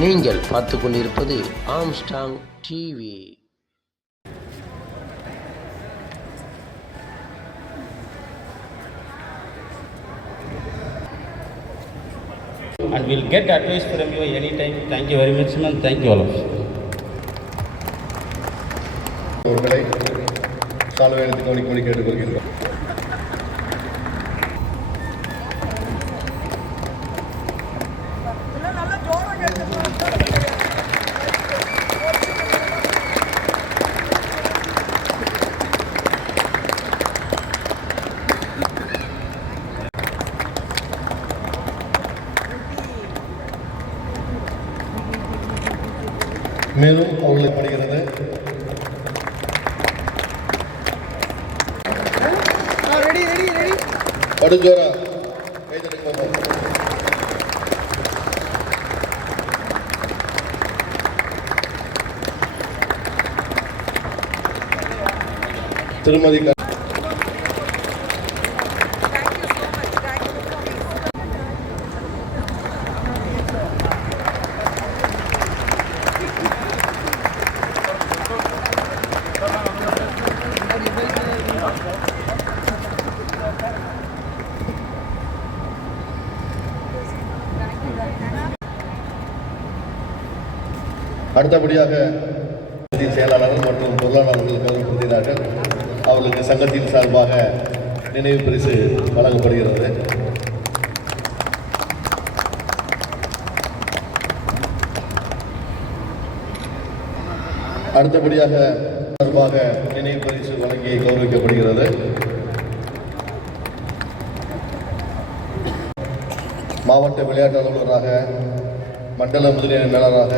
நீங்கள் பார்த்து கொண்டிருப்பது Armstrong TV. And we'll get advice from you anytime. Thank you very much, and thank you all of you. அவர்களை சால்வையெழுத்து கோரிக்கை கேட்டுக்கொள்கின்றோம். மேலும் அவர்களை படுகிறது படுஜோரா திருமதி அடுத்தபடியாக செயலாளர்கள் மற்றும் பொருளாளர்கள் கௌரவப்படுகிறார்கள். அவர்களுக்கு சங்கத்தின் சார்பாக நினைவு பரிசு வழங்கப்படுகிறது. அடுத்தபடியாக சார்பாக நினைவு பரிசு வழங்கி கௌரவிக்கப்படுகிறது. மாவட்ட விளையாட்டு அலுவலராக, மண்டல முதலிய மேலராக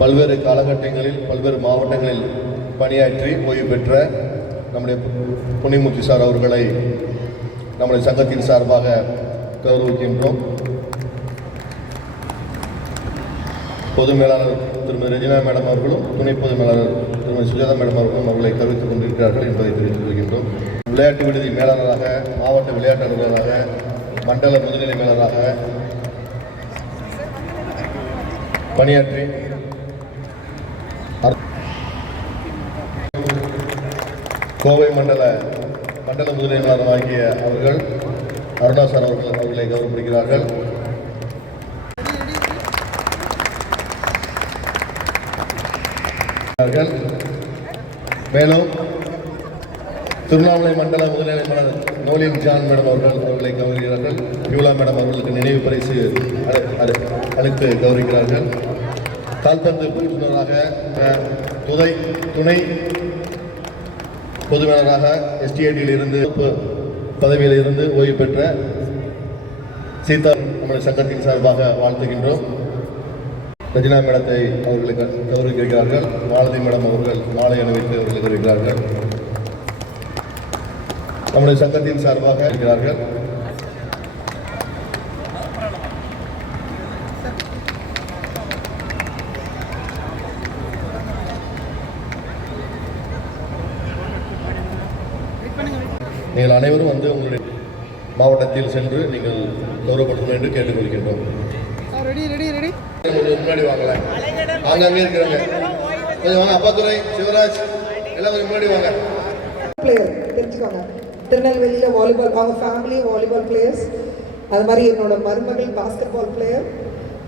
பல்வேறு காலகட்டங்களில் பல்வேறு மாவட்டங்களில் பணியாற்றி ஓய்வு பெற்ற நம்முடைய புனிமுச்சி சார் அவர்களை நம்முடைய சங்கத்தின் சார்பாக கௌரவிக்கின்றோம். பொது மேலாளர் திருமதி ரெஜினா மேடம் அவர்களும் துணை பொது மேலாளர் திருமதி சுஜாதா மேடம் அவர்களும் அவர்களை கருவித்துக் கொண்டிருக்கிறார்கள் என்பதை தெரிவித்துக் கொள்கின்றோம். விளையாட்டு விடுதி மேலாளராக, மாவட்ட விளையாட்டு அலுவலராக, மண்டல முதுநிலை மேலராக பணியாற்றி கோவை மண்டல முதன்மை மேலாளர் ஆகிய அவர்கள் அருணா சார் அவர்களை கௌரவப்படுகிறார்கள். மேலும் திருவண்ணாமலை மண்டல முதல்நிலை மேலாளர் நோலின் ஜான் மேடம் அவர்களை கௌரவிக்கிறார்கள். பியூலா மேடம் அவர்களுக்கு நினைவு பரிசு அளித்து கௌரவிக்கிறார்கள். கால்பந்து பயிற்றுநராக துணை பொதுமேலராக எஸ்டிஐடியில் இருந்து பதவியில் இருந்து ஓய்வு பெற்ற சீதா நம்முடைய சங்கத்தின் சார்பாக வாழ்த்துகின்றோம். ரஜினா மேடத்தை அவர்களை கௌரவிக்கிறார்கள். மாலதி மேடம் அவர்கள் மாலை அணிவித்து அவர்களை கௌரவிக்கிறார்கள். நம்முடைய சங்கத்தின் சார்பாக இருக்கிறார்கள். நீங்கள் அனைவரும் வந்து உங்களுடைய மாவட்டத்தில் சென்று நீங்கள் கௌரவப்படுத்தணும் என்று கேட்டுக்கொள்கின்றோம். முன்னாடி வாங்கல, அங்கங்கே இருக்கிறாங்க, கொஞ்சம் வாங்க. அப்பாத்துறை, சிவராஜ் எல்லாம் கொஞ்சம் முன்னாடி வாங்க. பிளேயர் தெரிஞ்சுக்கோங்க, திருநெல்வேலியில் வாலிபால், அவங்க ஃபேமிலி வாலிபால் பிளேயர்ஸ். அது மாதிரி என்னோட மருமகள் பாஸ்கெட் பால் பிளேயர்,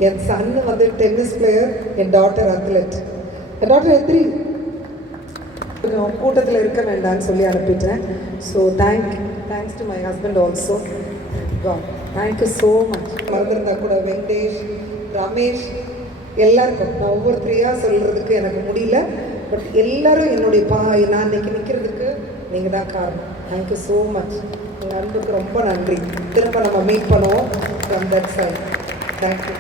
என் சன்னு வந்து டென்னிஸ் பிளேயர், என் டாட்டர் அத்லெட். என் டாட்டர் எத்திரி கொஞ்சம் கூட்டத்தில் இருக்க வேண்டாம்னு சொல்லி அனுப்பிட்டேன். So thanks to my husband also. Thank you so much. மறந்துருந்தா கூட வெங்கடேஷ், ரமேஷ், எல்லாருக்கும் நான் ஒவ்வொருத்தரையாக சொல்கிறதுக்கு எனக்கு முடியல. பட் எல்லாரும் என்னுடைய நான் இன்னைக்கு நிற்கிறதுக்கு நீங்கள் தான் காரணம். Thank you so much. உங்கள் அன்புக்கு ரொம்ப நன்றி. திரும்ப நம்ம மீட் பண்ணுவோம் ஃப்ரம் தட் சைட். தேங்க்யூ.